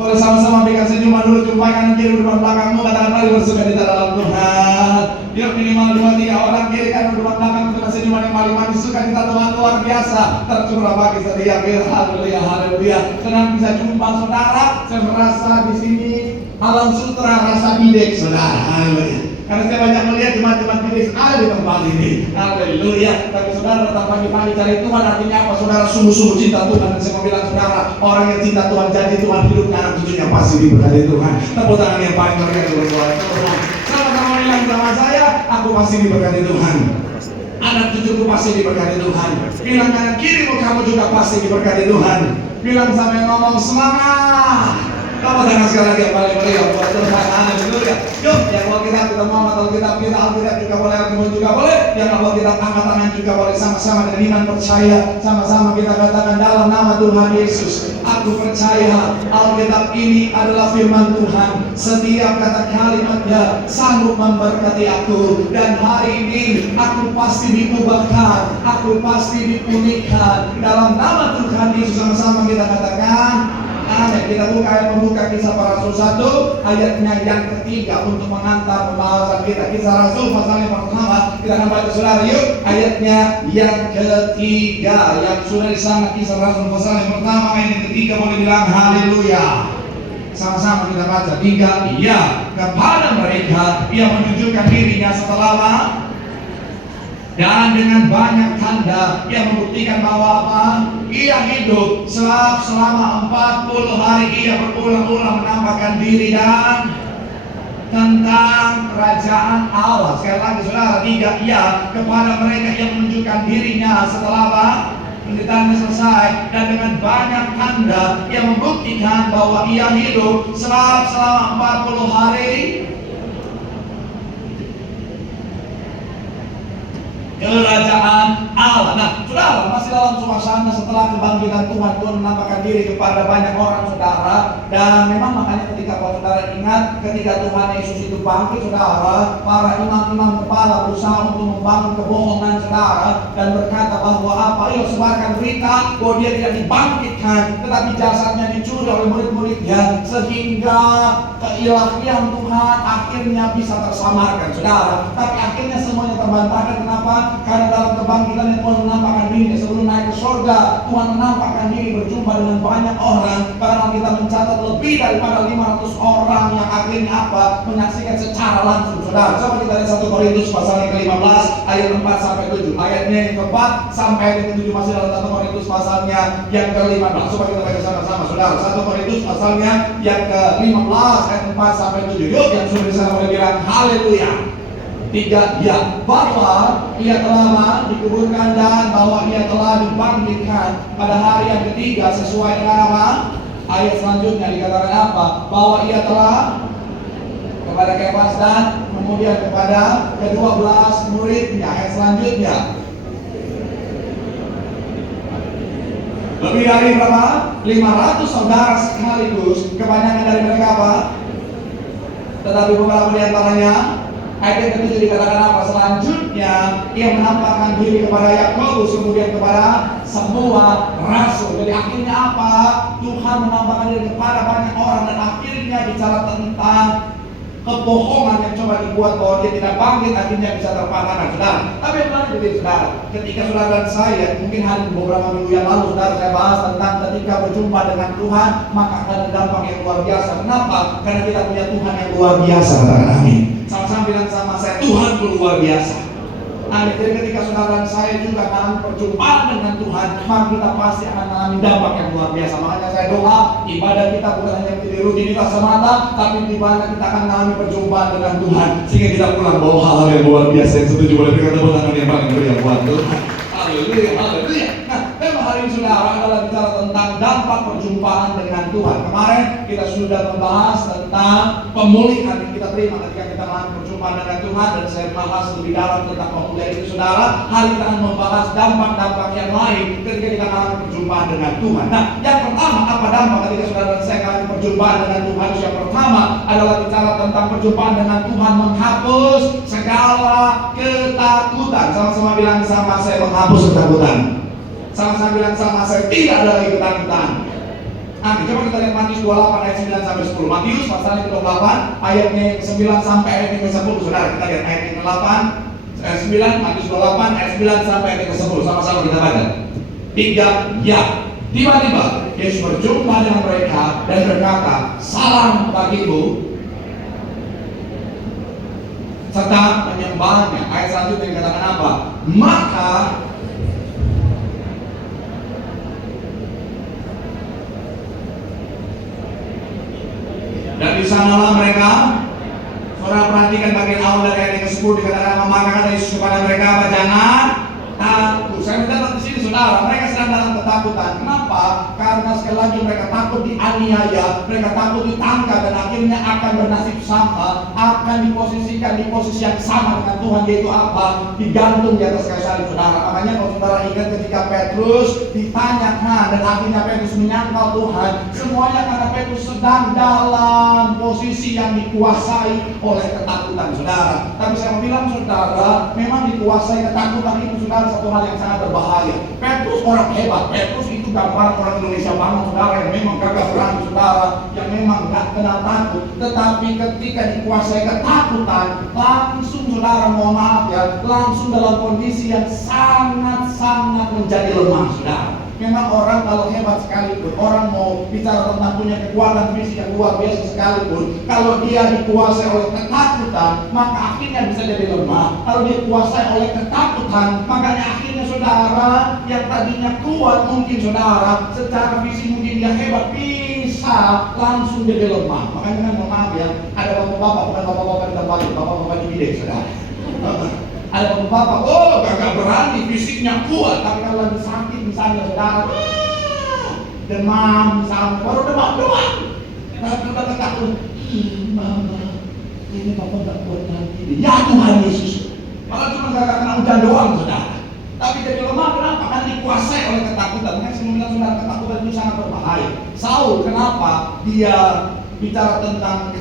Boleh sama-sama berikan senyuman dulu, jumpai kanan kiri depan belakangmu, katakan mari bersuka cita dalam Tuhan. Yuk minimal 2-3 orang kiri kanan depan belakang untuk senyuman yang paling manis, suka cita Tuhan luar biasa tercurah bagi setiap kita. Haleluya, haleluya. Senang bisa jumpa saudara. Saya merasa di sini alam sutra rasa bidek saudara. Haleluya. Karena saya banyak melihat jemaat-jemaat bidek ada di tempat ini. Haleluya. Tapi saudara datang pagi-pagi cari Tuhan, artinya apa? Saudara sungguh-sungguh cinta Tuhan. Dan saya mau bilang saudara, orang yang cinta Tuhan jadi Tuhan hidupnya, anak cucunya pasti diberkati Tuhan. Tepuk tangan yang paling meriah untuk Tuhan. Sama-sama bilang sama saya, aku pasti diberkati Tuhan. Anak cucuku pasti diberkati Tuhan. Bilang kanan kirimu, kamu juga pasti diberkati Tuhan. Bilang sama yang ngomong semangat. Tepuk tangan sekali lagi yang paling meriah buat Tuhan. Haleluya. Yuk, yang mau kita Muhammad, Alkitab kita, Alkitab juga boleh, Alkitab juga boleh. Yang mau kita angkat tangan juga boleh, sama-sama dengan iman percaya. Sama-sama kita katakan dalam nama Tuhan Yesus, aku percaya Alkitab ini adalah firman Tuhan. Setiap kata kalimatnya sanggup memberkati aku. Dan hari ini aku pasti diubahkan, aku pasti dipulihkan. Dalam nama Tuhan Yesus, sama-sama kita katakan amin. Kita buka ayat pembuka Kisah Para Rasul 1 ayatnya yang ketiga untuk mengantar pembahasan kita. Kisah Rasul pasal yang pertama, kita akan baca saudara yuk ayatnya yang ketiga. Yang sudah di sana Kisah Rasul pasal yang pertama ayat yang ketiga boleh bilang haleluya. Sama-sama kita baca. 3. Ia kepada mereka ia menunjukkan dirinya setelah lama dan dengan banyak tanda ia membuktikan bahwa apa? Ia hidup selama 40 hari. Ia berulang-ulang menampakkan diri dan tentang kerajaan Allah. Sekali lagi saudara, 3. Ia kepada mereka yang menunjukkan dirinya setelah apa? Penderitaannya selesai dan dengan banyak tanda ia membuktikan bahwa ia hidup selama 40 hari kerajaan Allah. Nah, saudara, masih dalam suasana setelah kebangkitan Tuhan, Tuhan menampakkan diri kepada banyak orang saudara. Dan memang makanya ketika saudara ingat, ketika Tuhan Yesus itu bangkit saudara, para imam-imam kepala berusaha untuk membangun kebohongan saudara dan berkata bahwa apa? Ayo sebarkan berita bahwa dia tidak dibangkitkan, tetapi jasadnya dicuri oleh murid-muridnya, sehingga keilahian Tuhan akhirnya bisa tersamarkan saudara. Tapi akhirnya semuanya terbantahkan. Kenapa? Karena dalam kebangkitan yang Tuhan menampakkan diri sebelum naik ke surga, Tuhan menampakkan diri berjumpa dengan banyak orang. Bahkan kita mencatat lebih daripada 500 orang yang akhirnya apa? Menyaksikan secara langsung saudara. Coba kita lihat 1 Korintus pasal yang ke-15 ayat 4 sampai 7. Ayatnya yang ke-4 sampai ayat yang ke-7 masih dalam 1 Korintus pasalnya yang ke-15. Coba kita baca sama-sama saudara. 1 Korintus pasalnya yang ke-15 ayat 4 sampai 7. Yuk, yang sudah di sana boleh bilang haleluya. 3. Ya, bahwa ia telah dikuburkan dan bahwa ia telah dibangkitkan pada hari yang ketiga sesuai dengan apa? Ayat selanjutnya dikatakan apa? Bahwa ia telah kepada Kefas dan kemudian kepada ke-12 muridnya. Ayat selanjutnya lebih dari berapa? 500 saudara sekaligus. Kebanyakan dari mereka apa? Tetapi beberapa di antaranya. Ayat yang ke-7 dikatakan apa? Selanjutnya ia menampakkan diri kepada Yakobus, kemudian kepada semua rasul. Jadi akhirnya apa? Tuhan menampakkan diri kepada banyak orang dan akhirnya bicara tentang kebohongan yang coba dibuat bahwa dia tidak bangkit, akhirnya bisa terpatahkan saudara. Tapi yang menarik begini saudara, ketika saudara dan saya mungkin hari beberapa minggu yang lalu saudara saya bahas tentang ketika berjumpa dengan Tuhan maka akan ada dampak yang luar biasa. Kenapa? Karena kita punya Tuhan yang luar biasa. Katakan amin. Sama-sama bilang sama saya, Tuhan luar biasa. Amin. Jadi ketika saudara dan saya juga mengalami perjumpaan dengan Tuhan, maka kita pasti akan mengalami dampak yang luar biasa. Makanya saya doa ibadah kita bukan hanya menjadi rutinitas semata, tapi di mana kita akan mengalami perjumpaan dengan Tuhan sehingga kita pulang bawa hal yang luar biasa. Yang setuju boleh berikan tepuk tangan yang paling meriah buat Tuhan. Haleluya, haleluya. Nah, tema hari ini saudara adalah bicara tentang dampak perjumpaan dengan Tuhan. Kemarin kita sudah membahas tentang pemulihan yang kita terima ketika kita mengalami perjumpaan dengan Tuhan, dan saya bahas lebih dalam tentang pemulihan itu saudara. Hari kita akan membahas dampak-dampak yang lain ketika kita mengalami perjumpaan dengan Tuhan. Nah, yang pertama apa dampak ketika saudara dan saya mengalami perjumpaan dengan Tuhan? Yang pertama adalah bicara tentang perjumpaan dengan Tuhan menghapus segala ketakutan. Sama-sama bilang sama saya, menghapus ketakutan. Sama-sama bilang sama saya, tidak ada lagi ketakutan. Amin. Coba kita lihat Matius 28 ayat 9 sampai 10. Matius pasal yang ke-28 ayatnya yang ke-9 sampai ayatnya ke-10. Saudara, kita lihat ayat yang ke-8 ayat 9, Matius 28 ayat 9 sampai ayat yang ke-10. Sama-sama kita baca. 3, ya. Tiba-tiba Yesus berjumpa dengan mereka dan berkata, "Salam bagimu," serta menyembahnya. Ayat selanjutnya dikatakan apa? Maka dan di sanalah mereka. Saudara perhatikan bagian awal dari ayat yang ke-10 dikatakan apa? Maka kata Yesus kepada mereka apa? Jangan takut. Saya mencatat di sini saudara, mereka sedang dalam ketakutan. Kenapa? Karena sekali lagi mereka takut dianiaya, mereka takut ditangkap dan akhirnya akan bernasib sama, akan diposisikan di posisi yang sama dengan Tuhan, yaitu apa? Digantung di atas kayu salib, saudara. Makanya kalau saudara ingat ketika Petrus ditanyakan dan akhirnya Petrus menyangkal Tuhan, semuanya karena Petrus sedang dalam posisi yang dikuasai oleh ketakutan, saudara. Tapi saya mau bilang saudara, memang dikuasai ketakutan itu saudara satu hal yang sangat berbahaya. Petrus orang hebat, Petrus itu gambar orang Indonesia banget saudara, yang memang gagah berani saudara, yang memang gak kenal takut. Tetapi ketika dikuasai ketakutan, langsung saudara, mohon maaf ya, langsung dalam kondisi yang sangat-sangat menjadi lemah saudara. Memang orang kalau hebat sekalipun, orang mau bicara tentang punya kekuatan fisik yang luar biasa sekalipun, kalau dia dikuasai oleh ketakutan, maka akhirnya bisa jadi lemah. Kalau dia dikuasai oleh ketakutan, makanya akhirnya saudara yang tadinya kuat mungkin saudara, secara fisik mungkin dia hebat, bisa langsung jadi lemah. Makanya kan mohon maaf ya, ada bapak-bapak, bukan bapak-bapak di tempat, bapak-bapak di bidek saudara. Ada bapak, oh gagah berani, fisiknya kuat, tapi kalau lagi sakit misalnya saudara, demam misalnya, baru demam doang, tapi udah ketakutan, mama, ini bapak gak kuat lagi. Ya Tuhan Yesus, malah cuma gagah kena hujan doang saudara, tapi jadi lemah. Kenapa? Karena dikuasai oleh ketakutan. Makanya saya bilang saudara, ketakutan itu sangat berbahaya. Saul kenapa dia bicara tentang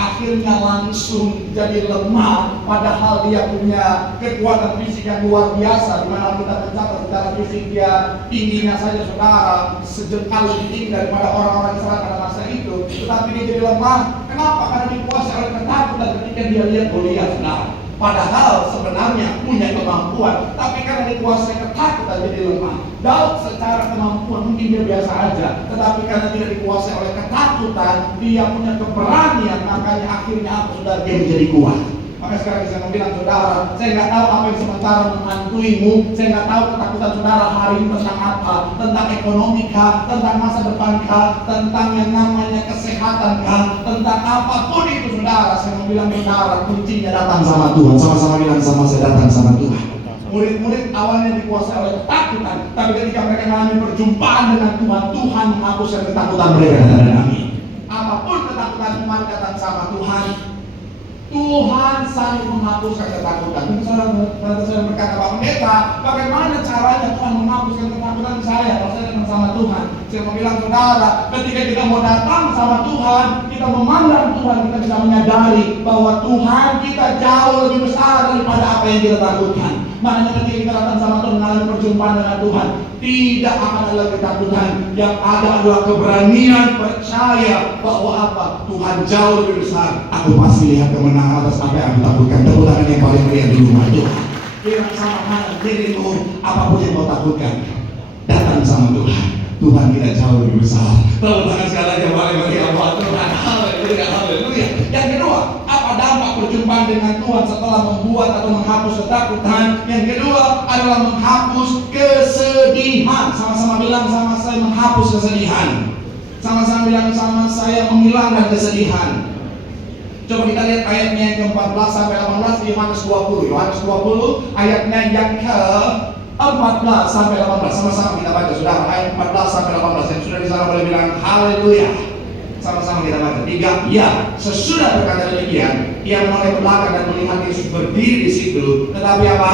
akhirnya langsung jadi lemah, padahal dia punya kekuatan fisik yang luar biasa, di mana kita mencatat secara fisik dia tingginya saja saudara sejengkal lebih tinggi daripada orang-orang Israel pada masa itu, tetapi dia jadi lemah. Kenapa? Karena dikuasai oleh ketakutan ketika dia lihat Goliat saudara. Padahal sebenarnya punya kemampuan, tapi karena dikuasai ketakutan jadi lemah. Daud secara kemampuan mungkin dia biasa aja, tetapi karena tidak dikuasai oleh ketakutan, dia punya keberanian, makanya akhirnya apa saudara, dia menjadi kuat. Maka sekarang saya mau bilang saudara, saya nggak tahu apa yang sementara menghantuimu, saya nggak tahu ketakutan saudara hari ini tentang apa, tentang ekonomi kah, tentang masa depan kah, tentang yang namanya kesehatan kah, tentang apapun itu saudara. Saya mau bilang saudara, kuncinya datang sama Tuhan. Sama-sama bilang sama saya, datang sama Tuhan. Murid-murid awalnya dikuasai oleh ketakutan, tapi ketika mereka mengalami perjumpaan dengan Tuhan, Tuhan menghapuskan ketakutan mereka. Amin. Apapun ketakutan umat datang sama Tuhan, Tuhan sanggup menghapuskan ketakutan. Mungkin saya berkata, Pak Pendeta, bagaimana caranya Tuhan menghapuskan ketakutan saya kalau saya datang sama Tuhan? Saya mau bilang saudara, ketika kita mau datang sama Tuhan, kita memandang Tuhan, kita bisa menyadari bahwa Tuhan kita jauh lebih besar daripada apa yang kita takutkan. Makanya ketika kita datang sama Tuhan, mengalami perjumpaan dengan Tuhan, tidak akan ada ketakutan. Yang ada adalah keberanian percaya bahwa apa? Tuhan jauh lebih besar. Aku pasti lihat kemenangan atas apa yang aku takutkan. Tepuk tangan yang paling meriah di rumah Tuhan. Bilang sama kanan dirimu, apapun yang kau takutkan, datang sama Tuhan. Tuhan kita jauh lebih besar. Tepuk tangan sekali lagi yang paling meriah buat Tuhan. Haleluya, haleluya. Yang kedua, apa dampak perjumpaan dengan Tuhan setelah membuat atau menghapus ketakutan? Yang kedua adalah menghapus kesedihan. Sama-sama bilang sama saya, menghapus kesedihan. Sama-sama bilang sama saya, menghilangkan kesedihan. Coba kita lihat ayatnya yang ke-14 sampai 18 di Yohanes 20. Yohanes 20 ayatnya yang ke-14 sampai 18. Sama-sama kita baca saudara, ayat 14 sampai 18. Yang sudah di sana boleh bilang haleluya. Sama-sama kita baca. 3. Ya, sesudah berkata demikian, ia menoleh ke belakang dan melihat Yesus berdiri di situ. Tetapi apa?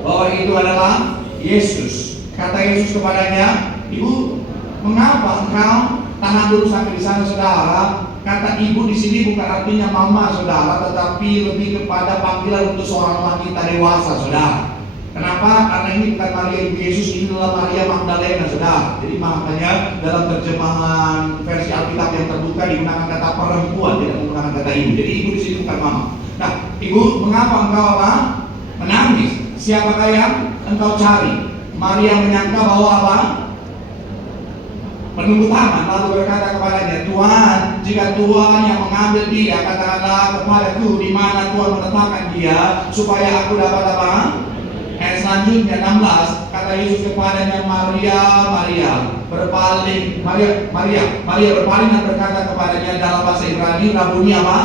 Bahwa itu adalah Yesus. Kata Yesus kepadanya, "Ibu, mengapa engkau?" Tahan dulu sampai di sana saudara. Kata ibu di sini bukan artinya mama saudara, tetapi lebih kepada panggilan untuk seorang wanita dewasa saudara. Kenapa? Karena ini bukan Maria Ibu Yesus, ini adalah Maria Magdalena, saudara. Jadi makanya dalam terjemahan versi Alkitab yang terbuka digunakan kata perempuan, tidak menggunakan kata ibu. Jadi ibu di sini bukan mama. Nah, ibu, mengapa engkau apa? Menangis. Siapakah yang engkau cari? Maria menyangka bahwa apa? Penunggu taman, lalu berkata kepadanya, Tuhan, jika Tuhan yang mengambil dia, katakanlah kepadaku di mana Tuhan meletakkan dia, supaya aku dapat apa? Ayat selanjutnya 16, kata Yesus kepadanya, Maria, Maria. Maria berpaling dan berkata kepadanya dalam bahasa Ibrani, Rabuni apa?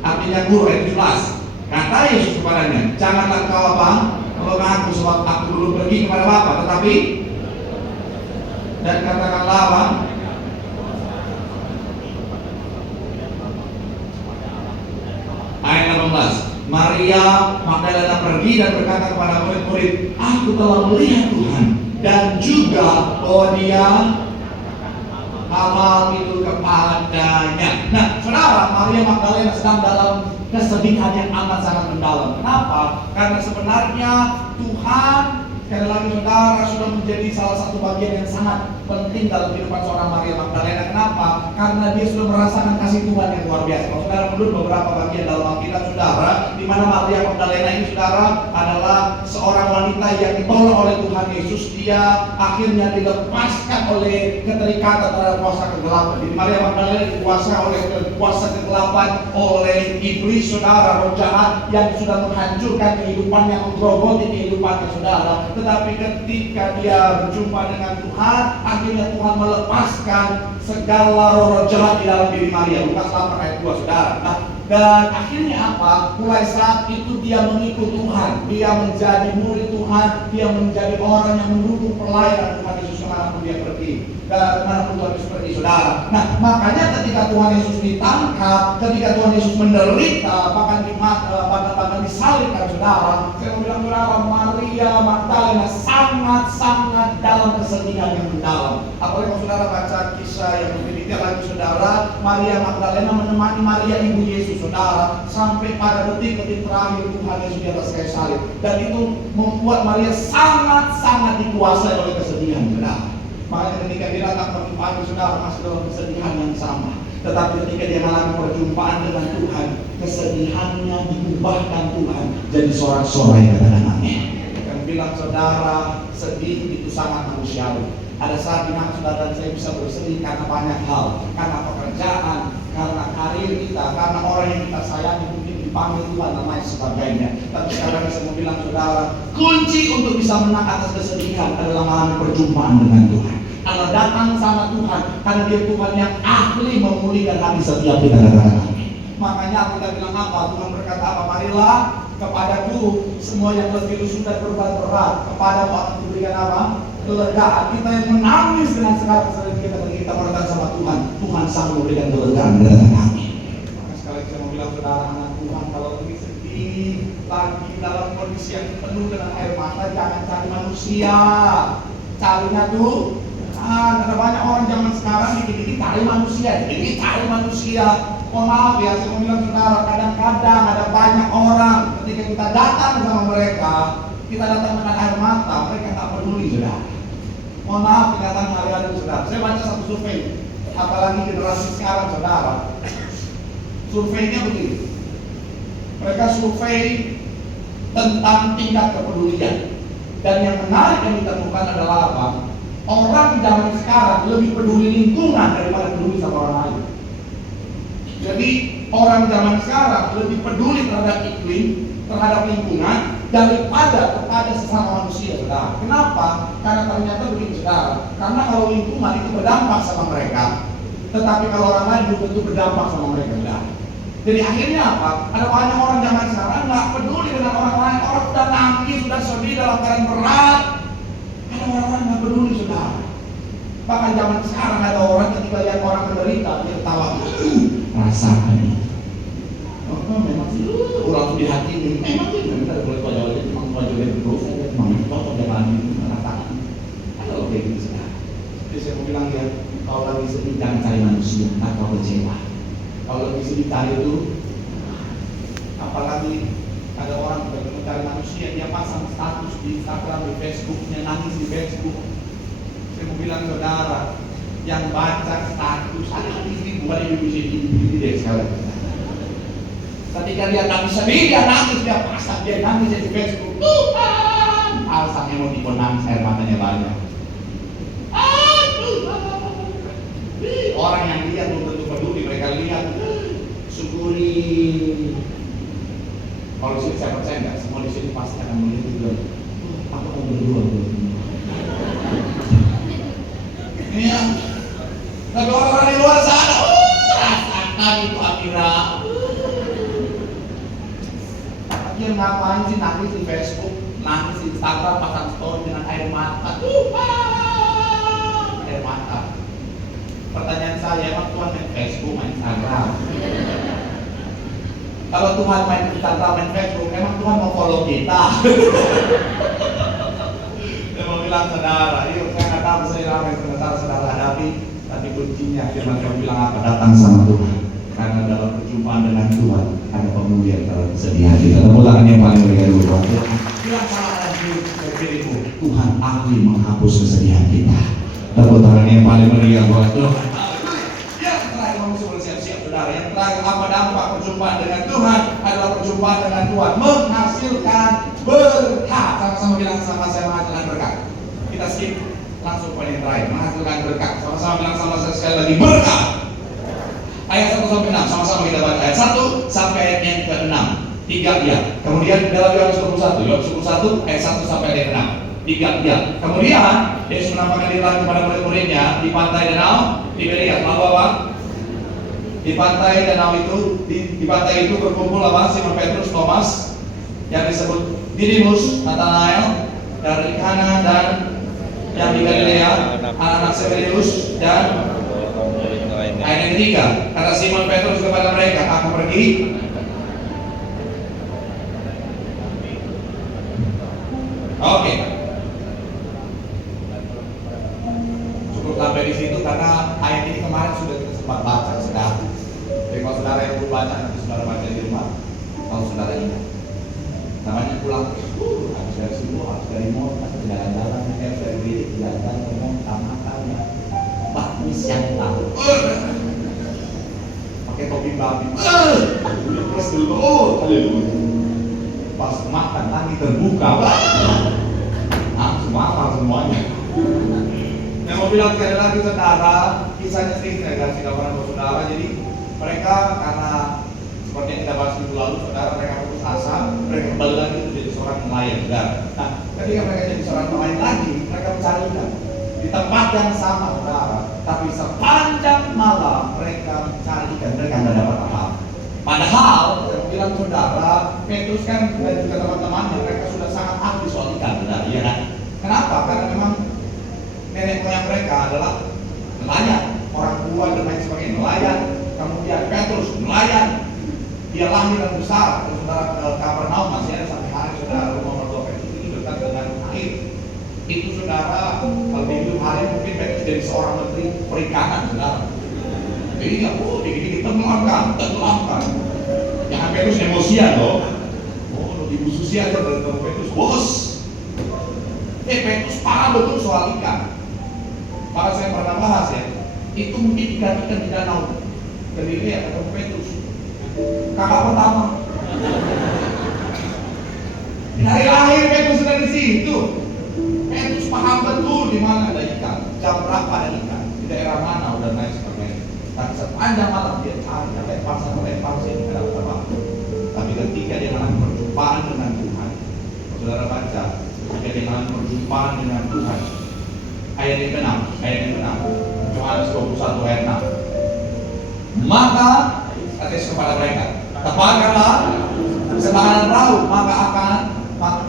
Artinya guru. Ayat 17, kata Yesus kepadanya, janganlah kau apa? Mengaku sebab aku belum pergi kepada Bapa, tetapi dan katakanlah apa? Ayat 18, Maria Magdalena pergi dan berkata kepada murid-murid, aku telah melihat Tuhan, dan juga bahwa dia hal itu kepadanya. Nah, saudara, Maria Magdalena sedang dalam kesedihan yang amat sangat mendalam. Kenapa? Karena sebenarnya Tuhan, sekali lagi saudara, sudah menjadi salah satu bagian yang sangat penting dalam kehidupan seorang Maria Magdalena. Kenapa? Karena dia sudah merasakan kasih Tuhan yang luar biasa. Kalau saudara menurut beberapa bagian dalam Alkitab, saudara, di mana Maria Magdalena ini, saudara, adalah seorang wanita yang ditolong oleh Tuhan Yesus. Dia akhirnya dilepaskan oleh keterikatan terhadap kuasa kegelapan. Jadi Maria Magdalena dikuasai oleh kuasa kegelapan, oleh iblis, saudara, roh jahat yang sudah menghancurkan kehidupannya, menggerogoti kehidupannya, saudara. Tetapi ketika dia berjumpa dengan Tuhan, akhirnya Tuhan melepaskan segala roh jahat di dalam diri Maria. Lukas 8 ayat 2, saudara. Nah, dan akhirnya apa? Mulai saat itu dia mengikut Tuhan, dia menjadi murid Tuhan, dia menjadi orang yang mendukung pelayanan Tuhan Yesus kemanapun dia pergi, dan kemanapun Tuhan Yesus pergi, saudara. Nah, makanya ketika Tuhan Yesus ditangkap, ketika Tuhan Yesus menderita, bahkan disalibkan, saudara, saya mau bilang, saudara, Maria Magdalena sangat dalam kesedihan yang mendalam. Apalagi kalau saudara baca kisah yang lebih detail lagi, saudara, Maria Magdalena menemani Maria Ibu Yesus, saudara, sampai pada detik-detik terakhir Tuhan Yesus di atas kayu salib. Dan itu membuat Maria sangat dikuasai oleh kesedihan, saudara. Makanya ketika dia datang pagi, saudara, masih dalam kesedihan yang sama. Tetapi ketika dia mengalami perjumpaan dengan Tuhan, kesedihannya diubahkan Tuhan jadi sorak-sorai, katakan amin. Yang bilang, saudara, sedih itu sangat manusiawi. Ada saat di mana saudara dan saya bisa bersedih karena banyak hal, karena pekerjaan, karena karir kita, karena orang yang kita sayangi mungkin dipanggil Tuhan dan lain sebagainya. Tapi sekarang saya mau bilang, saudara, kunci untuk bisa menang atas kesedihan adalah mengalami perjumpaan dengan Tuhan. Adalah datang sama Tuhan, karena dia Tuhan yang ahli memulihkan hati setiap kita, katakan amin. Makanya kita bilang apa? Tuhan berkata apa? Marilah kepadaku semua yang letih lesu dan beban berat, kepadamu akan kuberikan apa? Kelegaan. Kita yang menangis dengan segala kesedihan kita, ketika kita berdatang sama Tuhan, Tuhan sanggup memberikan kelegaan kepada kami. Maka sekali saya mau bilang, saudara, anak Tuhan, kalau lagi sedih, lagi dalam kondisi yang penuh dengan air mata, jangan cari manusia, carinya tuh. Ada banyak orang zaman sekarang dikit-dikit cari manusia, dikit-dikit cari manusia. Mohon maaf ya, saya mau bilang, saudara, kadang-kadang ada banyak orang ketika kita datang sama mereka, kita datang dengan air mata, mereka tak peduli, saudara. Mohon maaf, kenyataan hari-hari, saudara. Saya baca satu survei, apalagi generasi sekarang, saudara. Surveinya begini, mereka survei tentang tingkat kepedulian. Dan yang menarik yang ditemukan adalah apa? Orang zaman sekarang lebih peduli lingkungan daripada peduli sama orang lain. Jadi orang zaman sekarang lebih peduli terhadap iklim, terhadap lingkungan, daripada kepada sesama manusia, saudara. Kenapa? Karena ternyata begini, saudara. Karena kalau lingkungan itu berdampak sama mereka, tetapi kalau orang lain belum tentu berdampak sama mereka, saudara. Jadi akhirnya apa? Ada banyak orang zaman sekarang nggak peduli dengan orang lain. Orang sudah nangis, sudah sedih dalam keadaan berat, ada orang-orang nggak peduli, saudara. Bahkan zaman sekarang ada orang ketika lihat orang menderita, dia ketawa, rasakan ini. Memang sih, langsung di hati ini. Memang sih, kita boleh wajah aja, memang wajah dia berdosa, dia memang cocok dia lagi merasakan. Ada oke gitu, saudara. Jadi saya mau bilang ya, kalau lagi sedih jangan cari manusia, tak kau kecewa. Kalau lagi sedih cari itu, apalagi Ada orang mencari manusia, dia pasang status di Instagram, di Facebooknya, nangis di Facebook. Saya mau bilang saudara, yang baca status ini bukan ini deh sekali. Ketika dia nangis sedih, dia nangis, dia pasang, dia nangis di Facebook. Tuhan, alasannya mau tipe nangis, air matanya banyak. Orang yang lihat belum tentu peduli, mereka lihat syukuri. Kalau di sini saya percaya nggak, semua di sini pasti akan melihat juga. Aku mau berdua. Iya. Tapi orang-orang di luar sana, rasakan itu akhirnya. Dia ngapain sih nangis di Facebook, nangis di Instagram, pasang story dengan air mata. Air mata. Pertanyaan saya, emang Tuhan main Facebook, main Instagram? Kalau Tuhan main Instagram, main Facebook, emang Tuhan mau follow kita? Dia mau bilang saudara, yuk saya nggak tahu saya ramai saudara hadapi, tapi kuncinya firman Tuhan bilang apa? Datang sama Tuhan. Karena dalam perjumpaan dengan Tuhan ada pemulihan dalam kesedihan kita. Tepuk tangan yang paling meriah dulu. Bilang salah lagi dirimu, Tuhan ahli menghapus kesedihan kita. Tepuk tangan yang paling meriah buat Tuhan. Yang terakhir kamu sudah siap-siap saudara. Yang terakhir apa dampak perjumpaan dengan Tuhan adalah perjumpaan dengan Tuhan menghasilkan berkat. Sama-sama bilang sama saya menghasilkan berkat. Kita skip langsung pada yang terakhir, menghasilkan berkat. Sama-sama bilang sama saya sekali lagi berkat. Ayat 1 sampai 6, sama-sama kita baca ayat 1 sampai ayat yang ke-6. 3 ya. Kemudian dalam Yohanes 21 ayat 1 sampai ayat 6. 3 ya. Kemudian Yesus menampakkan diri lagi kepada murid-muridnya di pantai Danau Tiberias. Lalu apa? Di pantai Danau itu, di pantai itu berkumpul apa? Simon Petrus, Thomas, yang disebut Didimus, Nathanael dari Kana dan yang di Galilea, anak-anak Zebedeus, dan ayat yang ketiga, kata Simon Petrus kepada mereka, aku pergi. Oke. Cukup sampai di situ karena ayat ini kemarin sudah kita sempat baca sudah. Jadi kalau saudara yang belum baca nanti saudara baca di rumah. Kalau saudara ingat, namanya pulang. Harus dari sini, harus dari mall, harus jalan-jalan, harus dari bilik, jalan-jalan ke mall, makannya. Bakmis yang tahu. Pakai topi babi. Terus dulu, haleluya. Pas makan lagi terbuka, makan semuanya. Yang mau bilang sekali lagi saudara, kisahnya sedikit saya kasih gambaran buat saudara. Jadi mereka karena seperti yang kita bahas minggu lalu, saudara, mereka putus asa, mereka kembali lagi menjadi seorang nelayan. Nah, ketika mereka jadi seorang nelayan lagi, mereka mencari ikan di tempat yang sama, saudara. Tapi sepanjang malam mereka mencari ikan, mereka tidak dapat apa. Padahal, saya bilang saudara, Petrus kan dan juga teman-temannya, mereka sudah sangat ahli soal ikan, saudara. Iya kan? Kenapa? Karena memang nenek moyang mereka adalah nelayan, orang tua dan lain sebagainya nelayan. Kemudian Petrus nelayan, dia lahir dan besar, saudara, Kapernaum masih ada sampai hari saudara, rumah mertua Petrus ini dekat dengan air. Itu saudara, kalau di hidup hari mungkin Petrus jadi seorang menteri perikanan, saudara. Iya, dikit-dikit tenggelamkan. Jangan Petrus emosian loh. Ibu Susi aja bertemu Petrus, bos. Petrus parah betul soal ikan. Maka saya pernah bahas ya, itu mungkin ikan-ikan di danau Galilea ketemu Petrus. Kakak pertama. Dari lahir Petrus sudah di situ. Petrus paham betul di mana ada ikan, jam berapa ada ikan, di daerah mana dan lain sebagainya. Tapi sepanjang malam dia cari, lempar sini, tidak apa. Tapi ketika dia mengalami perjumpaan dengan Tuhan, saudara baca, ketika dia mengalami perjumpaan dengan Tuhan, ayat yang ke-6, Yohanes 21 ayat 6. Maka kata Yesus kepada mereka, tepatkanlah sebahanan perahu, maka akan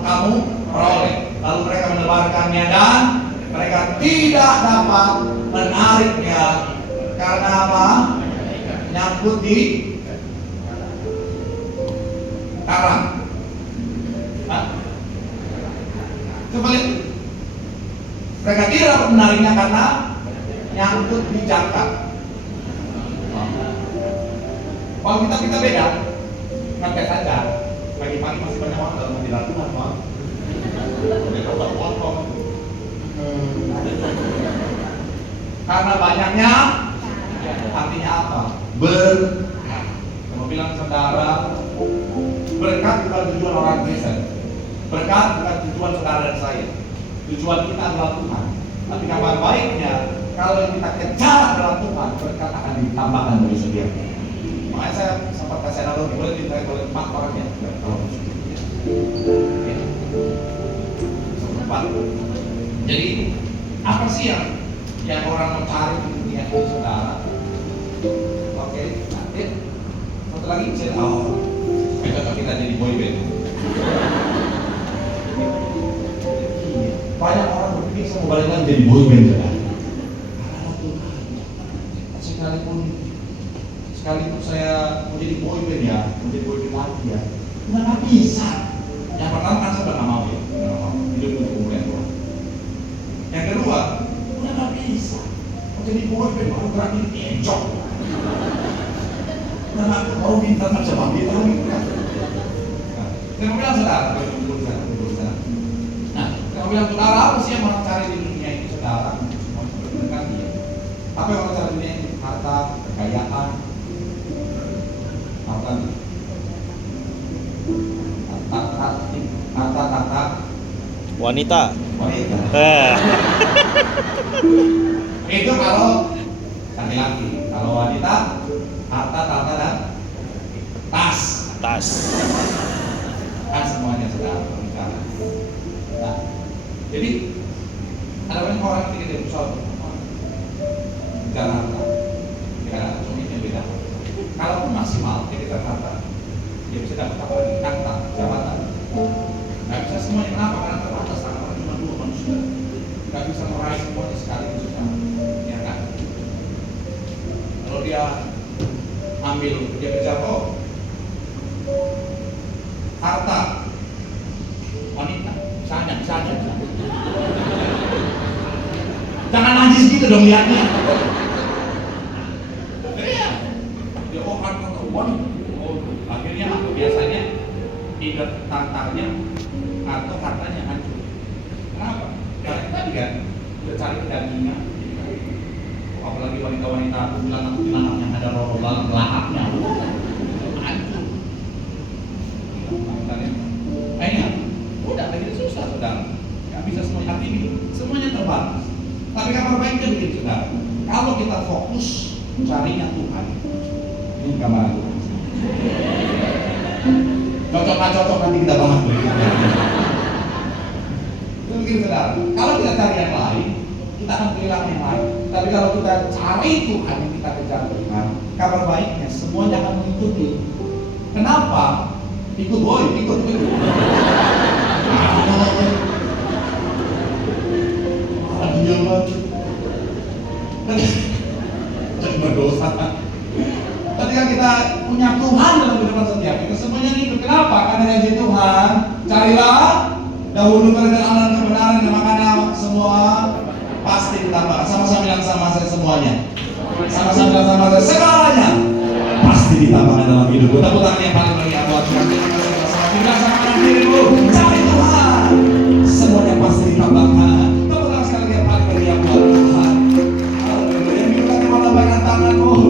kamu peroleh. Lalu mereka menebarkannya dan mereka tidak dapat menariknya. Karena apa? Nyangkut di karang. Coba lihat. Mereka tidak dapat menariknya karena nyangkut di jangkar. Kalau kita beda, ngetes saja. Pagi-pagi masih banyak orang dalam hadirat Tuhan, Pak. Mereka potong. Karena banyaknya, artinya apa? Berkat. Kamu bilang saudara, berkat bukan tujuan orang Kristen. Berkat bukan tujuan saudara dan saya. Tujuan kita adalah Tuhan. Tapi kabar baiknya, kalau yang kita kejar adalah Tuhan, berkat akan ditambahkan dari sendiri. Makanya saya sempat kasih analogi, boleh ditanya oleh 4 orang ya, kalau ya. Sempat. Jadi apa sih yang orang mencari di dunia ini, saudara? Oke, nanti satu lagi saya kita jadi boyband. Banyak orang berpikir saya mau balik lagi jadi boyband, saudara. Sekalipun saya mau jadi boyband ya, mau jadi boyband lagi ya, nggak bisa. Yang pertama kan saya udah nggak mau ya, hidup untuk kemuliaan Tuhan. Yang kedua, udah nggak bisa. Mau jadi boyband baru gerakin encok. Nah, mau bintang macam apa bintang gitu kan? Saya mau bilang saudara, nah, saya mau bilang saudara, apa sih yang orang cari di dunia ini, saudara? Semua berdekat dia. Apa yang orang cari di dunia ini? Harta, kekayaan, harta, wanita. Itu kalau laki-laki. Kalau wanita, harta, dan tas. Kan semuanya sudah berbicara. Nah, jadi ada banyak orang yang tidak berusaha untuk bicara harta. Bicara suaminya beda. Kalaupun maksimal dia kita harta, dia bisa dapat apa lagi? Harta, jabatan. Nggak bisa semuanya. Kenapa? Karena terbatas. Karena cuma 2 manusia. Nggak bisa meraih semuanya sekali maksudnya. Ya kan? Kalau dia ambil, dia kejar harta, wanita, misalnya. Jangan najis gitu dong lihatnya. Akhirnya aku biasanya tidak tantarnya atau hartanya hancur. Kenapa? Karena tadi kan udah cari kedagingan. Apalagi wanita-wanita aku bilang yang ada roh lahapnya hancur. Kayaknya udah lagi susah saudara. Gak bisa semuanya, tapi semuanya terbatas. Tapi kabar baiknya begini saudara. Kalau kita fokus mencarinya Tuhan, ini kamar aku. Cocok nggak cocok nanti kita bahas berikutnya. Itu begini saudara. Kalau kita cari yang lain, kita akan kehilangan yang lain. Tapi kalau kita cari Tuhan yang kita kejar Tuhan, kabar baiknya semuanya akan mengikuti. Kenapa? Ikut. Dia banget. Jangan berdosa. Ketika kita punya Tuhan dalam kehidupan setiap kita, semuanya ikut. Kenapa? Karena janji Tuhan, carilah dahulu kerajaan Allah dan kebenaran, dan makanya semua pasti ditambah. Sama-sama bilang sama saya semuanya. Sama-sama bilang sama saya segalanya pasti ditambahkan dalam hidup. Tepuk tangan yang paling